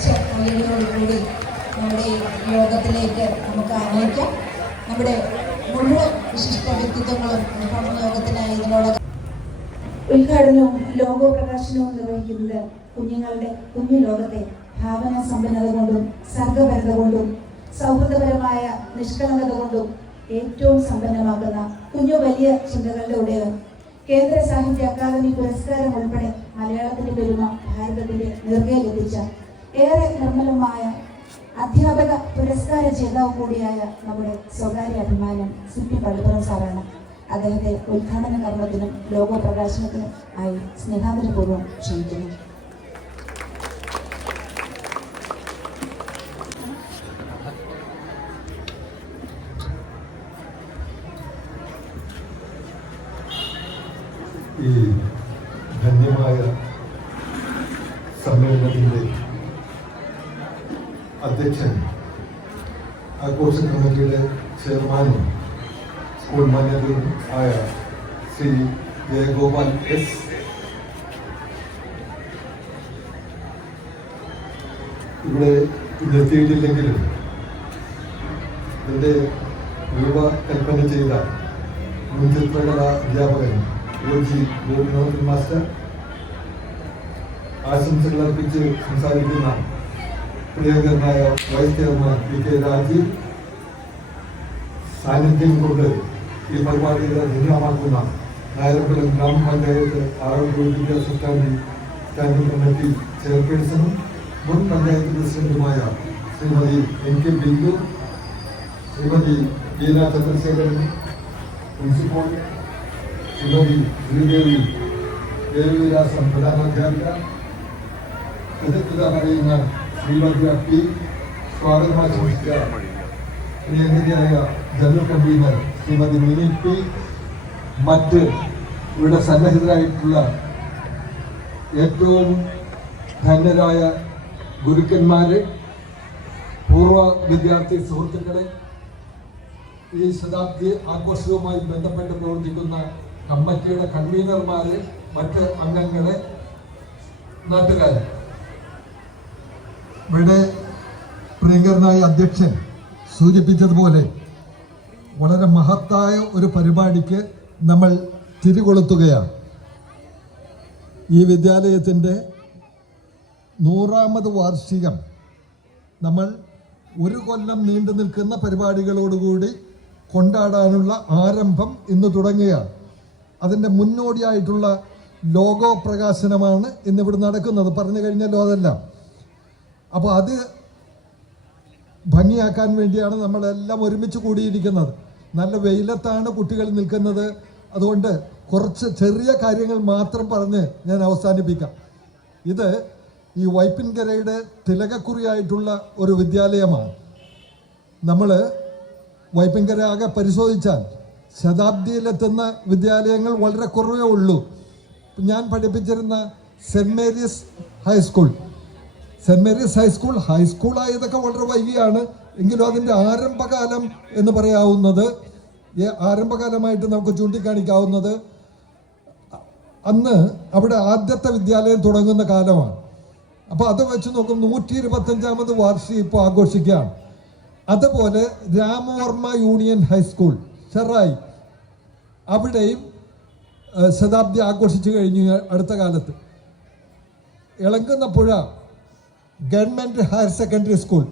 കുറച്ച് കവിതകളോടുകൂടി നമ്മുടെ യോഗത്തിലേക്ക് നമുക്ക് ആനയിക്കാം. നമ്മുടെ മുഴുവൻ വിശിഷ്ട വ്യക്തിത്വങ്ങളും ഉദ്ഘാടന യോഗത്തിനായി ഇതിനോടകം ഉദ്ഘാടനവും ലോഗോ പ്രകാശനവും നിർവഹിക്കുന്നത് കുഞ്ഞുങ്ങളുടെ കുഞ്ഞു ലോകത്തെ ഭാവന സമ്പന്നത കൊണ്ടും സർഗപരത കൊണ്ടും സൗഹൃദപരമായ നിഷ്കളങ്കത കൊണ്ടും ഏറ്റവും സമ്പന്നമാക്കുന്ന കുഞ്ഞു വലിയ ചിന്തകളുടെ ഉടയവൻ കേന്ദ്ര സാഹിത്യ അക്കാദമി പുരസ്കാരം ഉൾപ്പെടെ മലയാളത്തിന്റെ പെരുമ ഭാരതത്തിന്റെ നെറുകയിലെത്തിച്ച ഏറെ നിർമ്മലമായ അധ്യാപക പുരസ്കാര ജേതാവ് കൂടിയായ നമ്മുടെ സ്വകാര്യ അഭിമാനം സി പി പള്ളിപ്പുറം സാറാണ്. അദ്ദേഹത്തെ ഉദ്ഘാടന കർമ്മത്തിനും ലോഗോ പ്രകാശനത്തിനും ആയി സ്നേഹാദരപൂർവം ക്ഷണിക്കുന്നു. ഈ ധന്യമായ സമ്മേളനത്തിന്റെ അധ്യക്ഷൻ ആഘോഷ കമ്മിറ്റിയുടെ ചെയർമാനും സ്കൂൾ മാനേജറും ആയ ശ്രീ ജയഗോപാൽ എസ്. ഇവിടെ ഇന്നെത്തിയിട്ടില്ലെങ്കിലും ഇതിന്റെ രൂപകൽപ്പന ചെയ്ത മുൻ ചിത്രകലാ അധ്യാപകൻ ഒ ജി ഗോപിനാഥൻ മാസ്റ്റർ ആശംസകൾ അർപ്പിച്ച് സംസാരിക്കുന്ന പ്രിയങ്കരനായ vice chairman P K Rajeev സാന്നിധ്യം കൊണ്ട് ഈ പരിപാടിയുടെ ധന്യമാക്കുന്ന നായരപ്പുരം ഗ്രാമപഞ്ചായത്ത് ആരോഗ്യ വിദ്യാഭ്യാസ സ്റ്റാൻഡിംഗ് സ്റ്റാൻഡിംഗ് കമ്മിറ്റി ചെയർപേഴ്സണും മുൻ പഞ്ചായത്ത് പ്രസിഡന്റുമായ Shrimati N K Bindu Shrimati Beena Chandrasekharan principal Shrimati Sreedevi Devivilasam പ്രധാനാധ്യാപിക കൃതജ്ഞത പറയുന്ന അപ്പി സ്വാഗതം ആശംസിച്ച പ്രിയങ്കരിയായ general convener Shrimati Mini P. മറ്റ് ഇവിടെ സന്നദ്ധരായിട്ടുള്ള ഏറ്റവും ധന്യരായ ഗുരുക്കന്മാരെ പൂർവ വിദ്യാർത്ഥി സുഹൃത്തുക്കളെ ഈ ശതാബ്ദി ആഘോഷവുമായി ബന്ധപ്പെട്ട് പ്രവർത്തിക്കുന്ന കമ്മിറ്റിയുടെ കൺവീനർമാരെ മറ്റ് അംഗങ്ങളെ നാട്ടുകാരെ. ഇവിടെ പ്രിയങ്കരനായ അധ്യക്ഷൻ സൂചിപ്പിച്ചതുപോലെ വളരെ മഹത്തായ ഒരു പരിപാടിക്ക് നമ്മൾ തിരികൊളുത്തുകയാണ്. ഈ വിദ്യാലയത്തിന്റെ നൂറാമത് വാർഷികം നമ്മൾ ഒരു കൊല്ലം നീണ്ടു നിൽക്കുന്ന പരിപാടികളോടുകൂടി കൊണ്ടാടാനുള്ള ആരംഭം ഇന്ന് തുടങ്ങുകയാണ്. അതിന്റെ മുന്നോടിയായിട്ടുള്ള ലോഗോ പ്രകാശനമാണ് ഇന്നിവിടെ നടക്കുന്നത്. പറഞ്ഞു കഴിഞ്ഞല്ലോ അതെല്ലാം. അപ്പോൾ അത് ഭംഗിയാക്കാൻ വേണ്ടിയാണ് നമ്മളെല്ലാം ഒരുമിച്ച് കൂടിയിരിക്കുന്നത്. നല്ല വെയിലത്താണ് കുട്ടികൾ നിൽക്കുന്നത്. അതുകൊണ്ട് കുറച്ച് ചെറിയ കാര്യങ്ങൾ മാത്രം പറഞ്ഞ് ഞാൻ അവസാനിപ്പിക്കാം. ഇത് ഈ വൈപ്പിൻകരയുടെ തിലകക്കുറിയായിട്ടുള്ള ഒരു വിദ്യാലയമാണ്. നമ്മൾ വൈപ്പിൻകര ആകെ പരിശോധിച്ചാൽ ശതാബ്ദിയിലെത്തുന്ന വിദ്യാലയങ്ങൾ വളരെ കുറവേ ഉള്ളൂ. ഞാൻ പഠിപ്പിച്ചിരുന്ന saint Mary's high school. Saint Mary's high school ആയതൊക്കെ വളരെ വൈകിയാണ്. എങ്കിലും അതിന്റെ ആരംഭകാലം എന്ന് പറയാവുന്നത് ആരംഭകാലമായിട്ട് നമുക്ക് ചൂണ്ടിക്കാണിക്കാവുന്നത് അന്ന് അവിടെ ആദ്യത്തെ വിദ്യാലയം തുടങ്ങുന്ന കാലമാണ്. അപ്പോൾ അത് വെച്ച് നോക്കും നൂറ്റി ഇരുപത്തഞ്ചാമത് വാർഷികം ഇപ്പോൾ ആഘോഷിക്കുകയാണ്. അതുപോലെ രാമവർമ്മ യൂണിയൻ ഹൈസ്കൂൾ ചെറായി അവിടെയും ശതാബ്ദി ആഘോഷിച്ചു കഴിഞ്ഞു അടുത്ത കാലത്ത്. Elamkunnapuzha government higher secondary school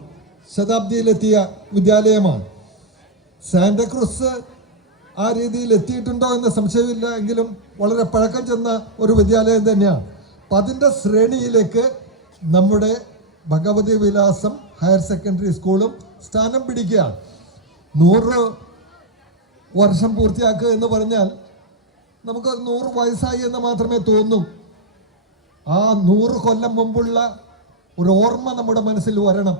ശതാബ്ദിയിലെത്തിയ വിദ്യാലയമാണ്. സാന്റക്രൂസ് ആ രീതിയിൽ എത്തിയിട്ടുണ്ടോ എന്ന സംശയമില്ല എങ്കിലും വളരെ പഴക്കം ചെന്ന ഒരു വിദ്യാലയം തന്നെയാണ്. അപ്പം അതിന്റെ ശ്രേണിയിലേക്ക് നമ്മുടെ ഭഗവതി വിലാസം ഹയർ സെക്കൻഡറി സ്കൂളും സ്ഥാനം പിടിക്കുകയാണ്. നൂറ് വർഷം പൂർത്തിയാക്കുക എന്ന് പറഞ്ഞാൽ നമുക്ക് നൂറ് വയസ്സായി എന്ന് മാത്രമേ തോന്നൂ. ആ നൂറ് കൊല്ലം മുമ്പുള്ള ഒരു ഓർമ്മ നമ്മുടെ മനസ്സിൽ വരണം.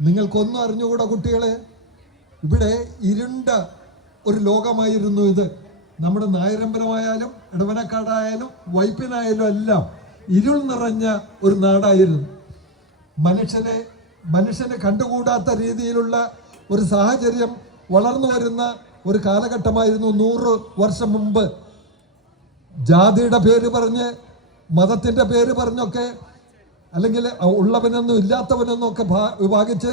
നിങ്ങൾക്കൊന്നും അറിഞ്ഞുകൂടാ കുട്ടികളെ? ഇവിടെ ഇരുണ്ട ഒരു ലോകമായിരുന്നു ഇത്. നമ്മുടെ നായരമ്പലമായാലും ഇടവനക്കാടായാലും വൈപ്പിനായാലും എല്ലാം ഇരുൾ നിറഞ്ഞ ഒരു നാടായിരുന്നു. മനുഷ്യനെ മനുഷ്യനെ കണ്ടുകൂടാത്ത രീതിയിലുള്ള ഒരു സാഹചര്യം വളർന്നു വരുന്ന ഒരു കാലഘട്ടമായിരുന്നു നൂറ് വർഷം മുമ്പ്. ജാതിയുടെ പേര് പറഞ്ഞ് മതത്തിന്റെ പേര് പറഞ്ഞൊക്കെ അല്ലെങ്കിൽ ഉള്ളവനെന്നും ഇല്ലാത്തവനെന്നും ഒക്കെ വിഭാഗിച്ച്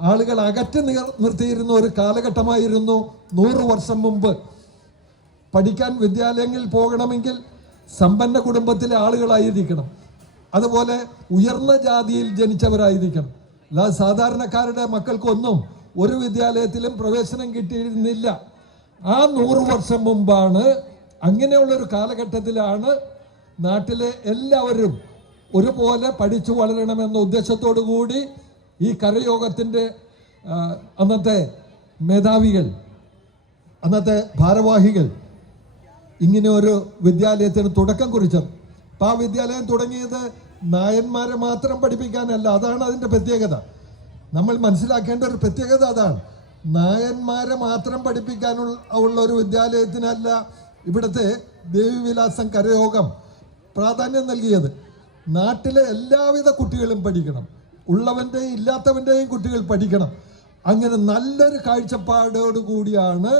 ആളുകൾ അകറ്റി നിർ- നിർത്തിയിരുന്ന ഒരു കാലഘട്ടമായിരുന്നു നൂറ് വർഷം മുമ്പ്. പഠിക്കാൻ വിദ്യാലയങ്ങളിൽ പോകണമെങ്കിൽ സമ്പന്ന കുടുംബത്തിലെ ആളുകളായിരിക്കണം. അതുപോലെ ഉയർന്ന ജാതിയിൽ ജനിച്ചവരായിരിക്കണം. അല്ലാതെ സാധാരണക്കാരുടെ മക്കൾക്കൊന്നും ഒരു വിദ്യാലയത്തിലും പ്രവേശനം കിട്ടിയിരുന്നില്ല. ആ നൂറ് വർഷം മുമ്പാണ് അങ്ങനെയുള്ളൊരു കാലഘട്ടത്തിലാണ് നാട്ടിലെ എല്ലാവരും ഒരുപോലെ പഠിച്ചു വളരണമെന്ന ഉദ്ദേശത്തോടു കൂടി ഈ കരയോഗത്തിന്റെ അന്നത്തെ മേധാവികൾ അന്നത്തെ ഭാരവാഹികൾ ഇങ്ങനെ ഒരു വിദ്യാലയത്തിന് തുടക്കം കുറിച്ചത്. അപ്പം ആ വിദ്യാലയം തുടങ്ങിയത് നായന്മാരെ മാത്രം പഠിപ്പിക്കാനല്ല അതാണ് അതിന്റെ പ്രത്യേകത. നമ്മൾ മനസ്സിലാക്കേണ്ട ഒരു പ്രത്യേകത അതാണ്. നായന്മാരെ മാത്രം പഠിപ്പിക്കാനുള്ള ഉള്ള ഒരു വിദ്യാലയത്തിനല്ല ഇവിടുത്തെ ദേവിവിലാസം കരയോഗം പ്രാധാന്യം നൽകിയത്. നാട്ടിലെ എല്ലാവിധ കുട്ടികളും പഠിക്കണം. ഉള്ളവന്റെയും ഇല്ലാത്തവന്റെയും കുട്ടികൾ പഠിക്കണം. അങ്ങനെ നല്ലൊരു കാഴ്ചപ്പാടോട് കൂടിയാണ്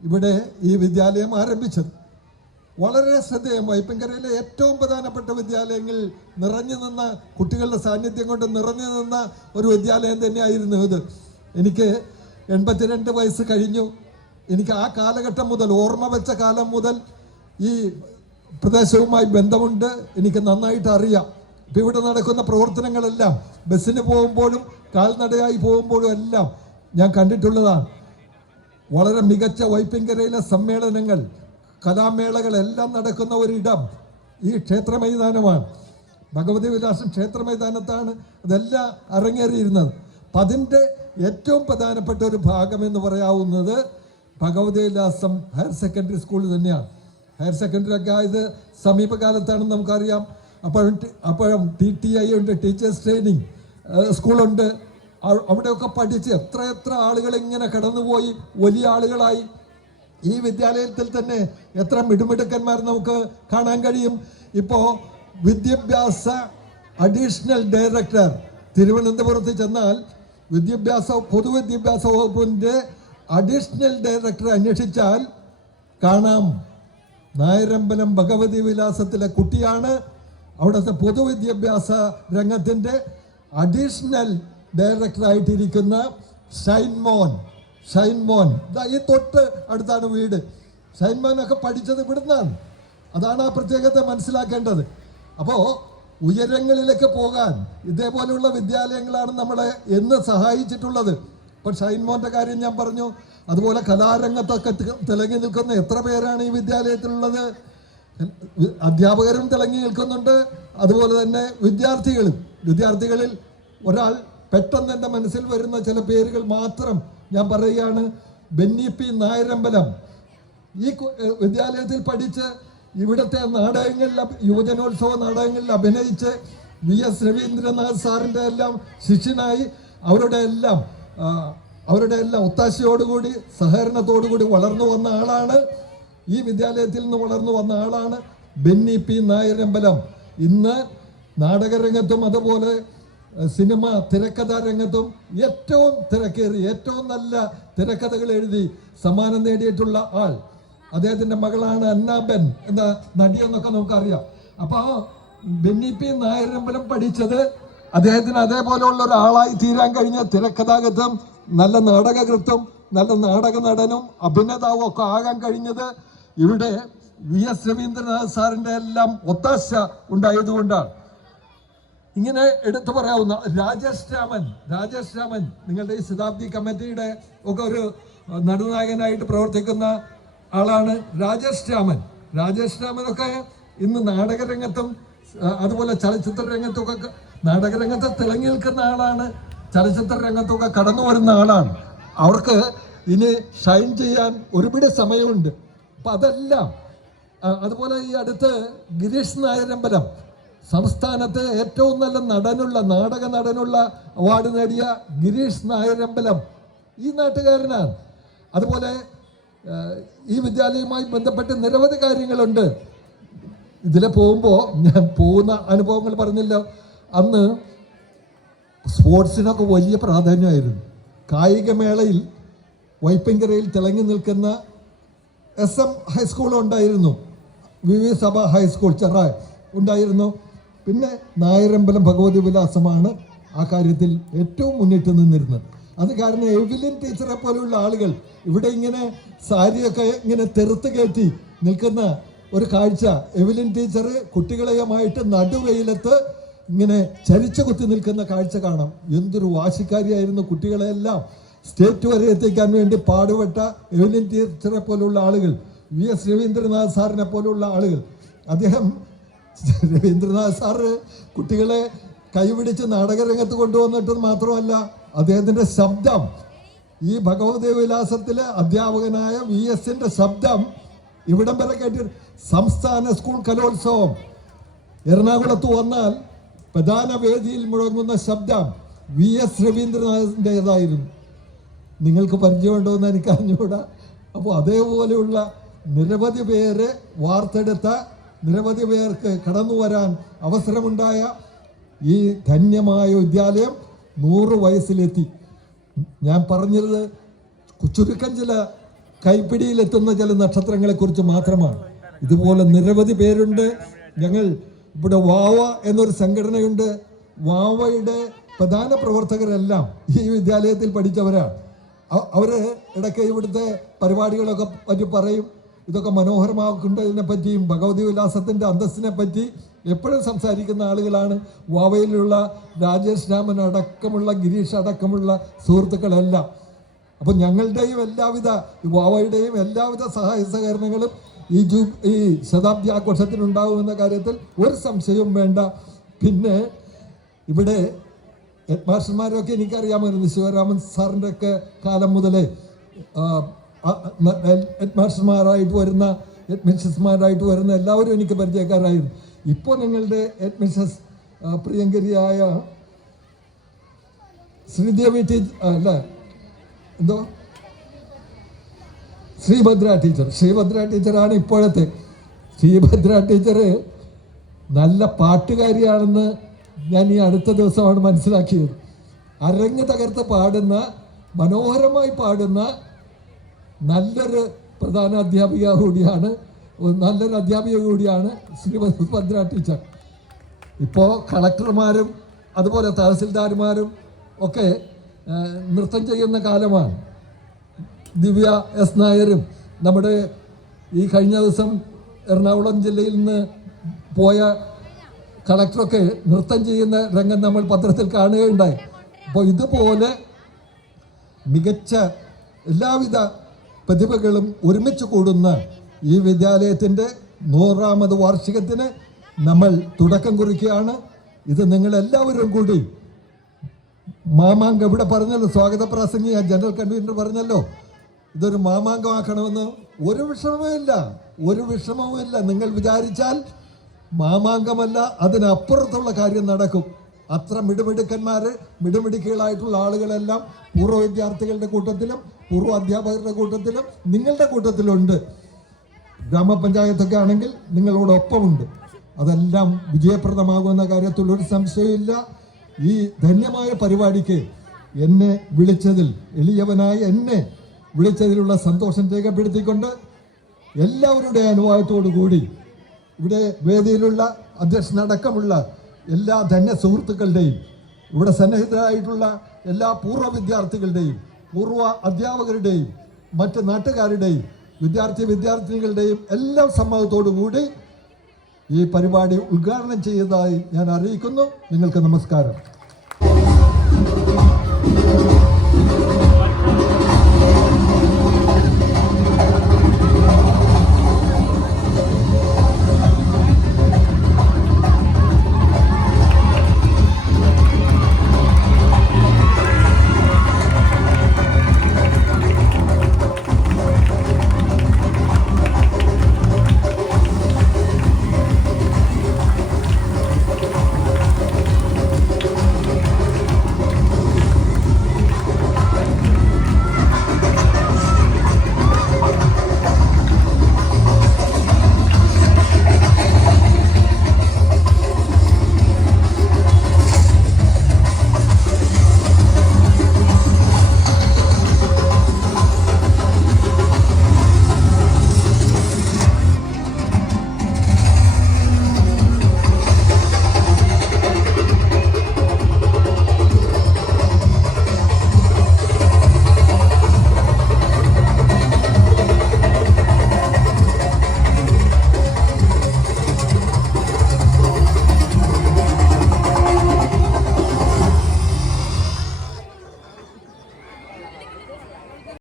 ഇവിടെ ഈ വിദ്യാലയം ആരംഭിച്ചത്. വളരെ ശ്രദ്ധേയം വൈപ്പങ്കരയിലെ ഏറ്റവും പ്രധാനപ്പെട്ട വിദ്യാലയങ്ങളിൽ നിറഞ്ഞു നിന്ന കുട്ടികളുടെ സാന്നിധ്യം കൊണ്ട് നിറഞ്ഞു നിന്ന ഒരു വിദ്യാലയം തന്നെയായിരുന്നു ഇത്. എനിക്ക് എൺപത്തിരണ്ട് വയസ്സ് കഴിഞ്ഞു. എനിക്ക് ആ കാലഘട്ടം മുതൽ ഓർമ്മ വെച്ച കാലം മുതൽ ഈ പ്രദേശവുമായി ബന്ധമുണ്ട്. എനിക്ക് നന്നായിട്ട് അറിയാം. ഇപ്പം ഇവിടെ നടക്കുന്ന പ്രവർത്തനങ്ങളെല്ലാം ബസ്സിന് പോകുമ്പോഴും കാൽനടയായി പോകുമ്പോഴും എല്ലാം ഞാൻ കണ്ടിട്ടുള്ളതാണ്. വളരെ മികച്ച വൈപ്പിങ്കരയിലെ സമ്മേളനങ്ങൾ കലാമേളകളെല്ലാം നടക്കുന്ന ഒരിടം ഈ ക്ഷേത്ര മൈതാനമാണ് ഭഗവതി വിലാസം ക്ഷേത്ര മൈതാനത്താണ് അതെല്ലാം അരങ്ങേറിയിരുന്നത്. അപ്പം അതിന്റെ ഏറ്റവും പ്രധാനപ്പെട്ട ഒരു ഭാഗം എന്ന് പറയാവുന്നത് Bhagavathi Vilasam higher secondary school തന്നെയാണ്. ഹയർ സെക്കൻഡറി ഒക്കെ ആയത് സമീപകാലത്താണെന്ന് നമുക്കറിയാം. അപ്പോഴും അപ്പോഴും ടി ടി ഐ ഉണ്ട് ടീച്ചേഴ്സ് ട്രെയിനിങ് സ്കൂളുണ്ട്. അവിടെയൊക്കെ പഠിച്ച് എത്ര എത്ര ആളുകൾ ഇങ്ങനെ കടന്നുപോയി വലിയ ആളുകളായി. ഈ വിദ്യാലയത്തിൽ തന്നെ എത്ര മിടുമിടുക്കന്മാർ നമുക്ക് കാണാൻ കഴിയും. ഇപ്പോൾ വിദ്യാഭ്യാസ അഡീഷണൽ ഡയറക്ടർ തിരുവനന്തപുരത്ത് ചെന്നാൽ വിദ്യാഭ്യാസ പൊതുവിദ്യാഭ്യാസ വകുപ്പിന്റെ അഡീഷണൽ ഡയറക്ടർ അന്വേഷിച്ചാൽ കാണാം. നായരമ്പലം ഭഗവതി വിലാസത്തിലെ കുട്ടിയാണ്. അവിടുത്തെ പൊതുവിദ്യാഭ്യാസ രംഗത്തിന്റെ അഡീഷണൽ ഡയറക്ടറായിട്ടിരിക്കുന്ന ഷൈൻമോൻ. ഷൈൻമോൻ. ഈ തൊട്ട് അടുത്താണ് വീട്. ഷൈൻമോനൊക്കെ പഠിച്ചത് ഇവിടുന്നാണ്. അതാണ് ആ പ്രത്യേകത മനസ്സിലാക്കേണ്ടത്. അപ്പോൾ ഉയരങ്ങളിലേക്ക് പോകാൻ ഇതേപോലെയുള്ള വിദ്യാലയങ്ങളാണ് നമ്മളെ എന്ന് സഹായിച്ചിട്ടുള്ളത്. ഇപ്പം ഷൈൻമോന്റെ കാര്യം ഞാൻ പറഞ്ഞു. അതുപോലെ കലാരംഗത്തൊക്കെ തിളങ്ങി നിൽക്കുന്ന എത്ര പേരാണ് ഈ വിദ്യാലയത്തിലുള്ളത്? അധ്യാപകരും തിളങ്ങി നിൽക്കുന്നുണ്ട്. അതുപോലെ തന്നെ വിദ്യാർത്ഥികളും. വിദ്യാർത്ഥികളിൽ ഒരാൾ പെട്ടെന്ന് എന്റെ മനസ്സിൽ വരുന്ന ചില പേരുകൾ മാത്രം ഞാൻ പറയുകയാണ്. Benny P Nayarambalam. ഈ വിദ്യാലയത്തിൽ പഠിച്ച് ഇവിടുത്തെ നാടകങ്ങളിൽ യുവജനോത്സവ നാടകങ്ങളിൽ അഭിനയിച്ച് വി എസ് രവീന്ദ്രനാഥ് സാറിന്റെ എല്ലാം ശിഷ്യനായി. അവരുടെ എല്ലാം അവരുടെ എല്ലാം ഒത്താശയോടുകൂടി സഹകരണത്തോടുകൂടി വളർന്നു വന്ന ആളാണ്. ഈ വിദ്യാലയത്തിൽ നിന്ന് വളർന്നു വന്ന ആളാണ് ബെന്നി പി നായരമ്പലം. ഇന്ന് നാടകരംഗത്തും അതുപോലെ സിനിമ തിരക്കഥാ രംഗത്തും ഏറ്റവും തിരക്കേറി ഏറ്റവും നല്ല തിരക്കഥകൾ എഴുതി സമ്മാനം നേടിയിട്ടുള്ള ആൾ അദ്ദേഹത്തിന്റെ മകളാണ് അന്നാബൻ എന്ന നടിയെന്നൊക്കെ നമുക്കറിയാം. അപ്പോൾ ബെന്നി പി നായരമ്പലം പഠിച്ചത് അദ്ദേഹത്തിന് അതേപോലെയുള്ള ഒരാളായി തീരാൻ കഴിഞ്ഞ തിരക്കഥാകൃത്തും നല്ല നാടകകൃത്തും നല്ല നാടക നടനും അഭിനേതാവും ഒക്കെ ആകാൻ കഴിഞ്ഞത് ഇവിടെ വി എസ് രവീന്ദ്രനാഥ് സാറിന്റെ എല്ലാം ഒത്താശ ഉണ്ടായതുകൊണ്ടാണ്. ഇങ്ങനെ എടുത്തു പറയാവുന്ന രാജേഷ് രാമൻ രാജേഷ് രാമൻ നിങ്ങളുടെ ഈ ശതാബ്ദി കമ്മിറ്റിയുടെ ഒക്കെ ഒരു നടുനായകനായിട്ട് പ്രവർത്തിക്കുന്ന ആളാണ് രാജേഷ് രാമൻ. രാജേഷ് രാമനൊക്കെ ഇന്ന് നാടകരംഗത്തും അതുപോലെ ചലച്ചിത്ര രംഗത്തും ഒക്കെ നാടകരംഗത്ത് തിളങ്ങി നിൽക്കുന്ന ആളാണ് ചലച്ചിത്ര രംഗത്തൊക്കെ കടന്നു വരുന്ന ആളാണ്. അവർക്ക് ഇനി ഷൈൻ ചെയ്യാൻ ഒരുപാട് സമയമുണ്ട്. അപ്പം അതെല്ലാം അതുപോലെ ഈ അടുത്ത് ഗിരീഷ് നായരമ്പലം സംസ്ഥാനത്തെ ഏറ്റവും നല്ല നടനുള്ള നാടക നടനുള്ള അവാർഡ് നേടിയ ഗിരീഷ് നായരമ്പലം ഈ നാട്ടുകാരനാണ്. അതുപോലെ ഈ വിദ്യാലയവുമായി ബന്ധപ്പെട്ട് നിരവധി കാര്യങ്ങളുണ്ട്. ഇതിലെ പോകുമ്പോൾ ഞാൻ പോകുന്ന അനുഭവങ്ങൾ പറഞ്ഞില്ല. അന്ന് സ്പോർട്സിനൊക്കെ വലിയ പ്രാധാന്യമായിരുന്നു. കായികമേളയിൽ വൈപ്പിങ്കരയിൽ തിളങ്ങി നിൽക്കുന്ന എസ് എം ഹൈസ്കൂൾ ഉണ്ടായിരുന്നു. V V Sabha high school ചെറ ഉണ്ടായിരുന്നു. പിന്നെ നായരമ്പലം ഭഗവതി വിലാസമാണ് ആ കാര്യത്തിൽ ഏറ്റവും മുന്നിട്ട് നിന്നിരുന്നത്. അത് കാരണം എവിലിൻ ടീച്ചറെ പോലെയുള്ള ആളുകൾ ഇവിടെ ഇങ്ങനെ സാരിയൊക്കെ ഇങ്ങനെ തെറുത്ത് കയറ്റി നിൽക്കുന്ന ഒരു കാഴ്ച. എവിലിൻ ടീച്ചർ കുട്ടികളെയുമായിട്ട് നടുവെയിലത്ത് ഇങ്ങനെ ചരിച്ചു കുത്തി നിൽക്കുന്ന കാഴ്ച കാണാം. എന്തൊരു വാശിക്കാരിയായിരുന്നു കുട്ടികളെല്ലാം സ്റ്റേറ്റ് വരെ എത്തിക്കാൻ വേണ്ടി പാടുപെട്ട എവിലിൻ ടീച്ചറെ പോലുള്ള ആളുകൾ വി എസ് രവീന്ദ്രനാഥ് സാറിനെ പോലുള്ള ആളുകൾ. അദ്ദേഹം രവീന്ദ്രനാഥ് സാറ് കുട്ടികളെ കൈപിടിച്ച് നാടകരംഗത്ത് കൊണ്ടുവന്നിട്ട് മാത്രമല്ല അദ്ദേഹത്തിന്റെ ശബ്ദം. ഈ ഭഗവതി വിലാസത്തിലെ അധ്യാപകനായ വി എസിന്റെ ശബ്ദം ഇവിടം വരെ കേട്ടി സംസ്ഥാന സ്കൂൾ കലോത്സവം. എറണാകുളത്ത് വന്നാൽ പ്രധാന വേദിയിൽ മുഴങ്ങുന്ന ശബ്ദം വി എസ് രവീന്ദ്രനാഥിന്റെതായിരുന്നു നിങ്ങൾക്ക് പരിചയമുണ്ടോ എന്ന് എനിക്ക് അറിഞ്ഞുകൂടാ. അപ്പോൾ അതേപോലെയുള്ള നിരവധി പേരെ വാർത്തെടുത്ത നിരവധി പേർക്ക് കടന്നു വരാൻ അവസരമുണ്ടായ ഈ ധന്യമായ വിദ്യാലയം നൂറ് വയസ്സിലെത്തി. ഞാൻ പറഞ്ഞത് ചുരുക്കം ചില കൈപ്പിടിയിലെത്തുന്ന ചില നക്ഷത്രങ്ങളെക്കുറിച്ച് മാത്രമാണ്. ഇതുപോലെ നിരവധി പേരുണ്ട്. ഞങ്ങൾ ഇവിടെ വാവ എന്നൊരു സംഘടനയുണ്ട്. വാവയുടെ പ്രധാന പ്രവർത്തകരെല്ലാം ഈ വിദ്യാലയത്തിൽ പഠിച്ചവരാണ്. അവർ ഇടയ്ക്ക് ഇവിടുത്തെ പരിപാടികളൊക്കെ പറ്റി പറയും. ഇതൊക്കെ മനോഹരമാക്കുന്നതിനെ പറ്റിയും ഭഗവതി വിലാസത്തിന്റെ അന്തസ്സിനെ പറ്റി എപ്പോഴും സംസാരിക്കുന്ന ആളുകളാണ് വാവയിലുള്ള രാജേഷ് രാമൻ അടക്കമുള്ള ഗിരീഷ് അടക്കമുള്ള സുഹൃത്തുക്കളെല്ലാം. അപ്പൊ ഞങ്ങളുടെയും എല്ലാവിധ വാവയുടെയും എല്ലാവിധ സഹായ സഹകരണങ്ങളും ഈ ജൂ ഈ ശതാബ്ദി ആഘോഷത്തിനുണ്ടാകുമെന്ന കാര്യത്തിൽ ഒരു സംശയവും വേണ്ട. പിന്നെ ഇവിടെ ഹെഡ് മാസ്റ്റർമാരൊക്കെ എനിക്കറിയാമായിരുന്നു ശിവരാമൻ സാറിന്റെ ഒക്കെ കാലം മുതലേ ഹെഡ് മാസ്റ്റർമാരായിട്ട് വരുന്ന ഹെഡ് വരുന്ന എല്ലാവരും എനിക്ക് പരിചയക്കാരായിരുന്നു. ഇപ്പോൾ നിങ്ങളുടെ ഹെഡ് മിസ്സസ് പ്രിയങ്കരിയായ ശ്രീദേവി ടീച്ചർ അല്ല എന്തോ? ശ്രീഭദ്ര ടീച്ചർ ശ്രീഭദ്ര ടീച്ചറാണ് ഇപ്പോഴത്തെ. ശ്രീഭദ്ര ടീച്ചർ നല്ല പാട്ടുകാരിയാണെന്ന് ഞാൻ ഈ അടുത്ത ദിവസമാണ് മനസ്സിലാക്കിയത്. അരങ്ങ് തകർത്ത് പാടുന്ന മനോഹരമായി പാടുന്ന നല്ലൊരു പ്രധാന അധ്യാപിക കൂടിയാണ് നല്ലൊരു അധ്യാപിക കൂടിയാണ് ശ്രീഭദ്ര ടീച്ചർ ഇപ്പോൾ കളക്ടർമാരും അതുപോലെ തഹസിൽദാർമാരും ഒക്കെ നൃത്തം ചെയ്യുന്ന കാലമാണ്. ദിവ്യ എസ് നായരും നമ്മുടെ ഈ കഴിഞ്ഞ ദിവസം എറണാകുളം ജില്ലയിൽ നിന്ന് പോയ കളക്ടറൊക്കെ നൃത്തം ചെയ്യുന്ന രംഗം നമ്മൾ പത്രത്തിൽ കാണുകയുണ്ടായി. അപ്പോൾ ഇതുപോലെ മികച്ച എല്ലാവിധ പ്രതിഭകളും ഒരുമിച്ച് കൂടുന്ന ഈ വിദ്യാലയത്തിന്റെ നൂറാമത് വാർഷികത്തിന് നമ്മൾ തുടക്കം കുറിക്കുകയാണ്. ഇത് നിങ്ങളെല്ലാവരും കൂടി മാമാങ്ക് ഇവിടെ പറഞ്ഞല്ലോ സ്വാഗത പ്രാസംഗിക ജനറൽ കൺവീനർ പറഞ്ഞല്ലോ. ഇതൊരു മാമാങ്കമാക്കണമെന്ന് ഒരു വിഷമവുമില്ല ഒരു വിഷമവുമില്ല നിങ്ങൾ വിചാരിച്ചാൽ മാമാങ്കമല്ല അതിനപ്പുറത്തുള്ള കാര്യം നടക്കും. അത്ര മിടുമിടുക്കന്മാര് മിടുമിടുക്കികളായിട്ടുള്ള ആളുകളെല്ലാം പൂർവ വിദ്യാർത്ഥികളുടെ കൂട്ടത്തിലും പൂർവ അധ്യാപകരുടെ കൂട്ടത്തിലും നിങ്ങളുടെ കൂട്ടത്തിലുണ്ട്. ഗ്രാമപഞ്ചായത്തൊക്കെ ആണെങ്കിൽ നിങ്ങളോട് ഒപ്പമുണ്ട് അതെല്ലാം വിജയപ്രദമാകുമെന്ന കാര്യത്തിൽ ഒരു സംശയമില്ല ഈ ധന്യമായ പരിപാടിക്ക് എന്നെ വിളിച്ചതിൽ എളിയവനായ എന്നെ വിളിച്ചതിലുള്ള സന്തോഷം രേഖപ്പെടുത്തിക്കൊണ്ട് എല്ലാവരുടെ അനുവാദത്തോടു കൂടി ഇവിടെ വേദിയിലുള്ള അധ്യക്ഷനടക്കമുള്ള എല്ലാ ധന്യ സുഹൃത്തുക്കളുടെയും ഇവിടെ സന്നിഹിതരായിട്ടുള്ള എല്ലാ പൂർവ വിദ്യാർത്ഥികളുടെയും പൂർവ അധ്യാപകരുടെയും മറ്റ് നാട്ടുകാരുടെയും വിദ്യാർത്ഥി വിദ്യാർത്ഥിനികളുടെയും എല്ലാം സമ്മതത്തോടു കൂടി ഈ പരിപാടി ഉദ്ഘാടനം ചെയ്തതായി ഞാൻ അറിയിക്കുന്നു. നിങ്ങൾക്ക് നമസ്കാരം.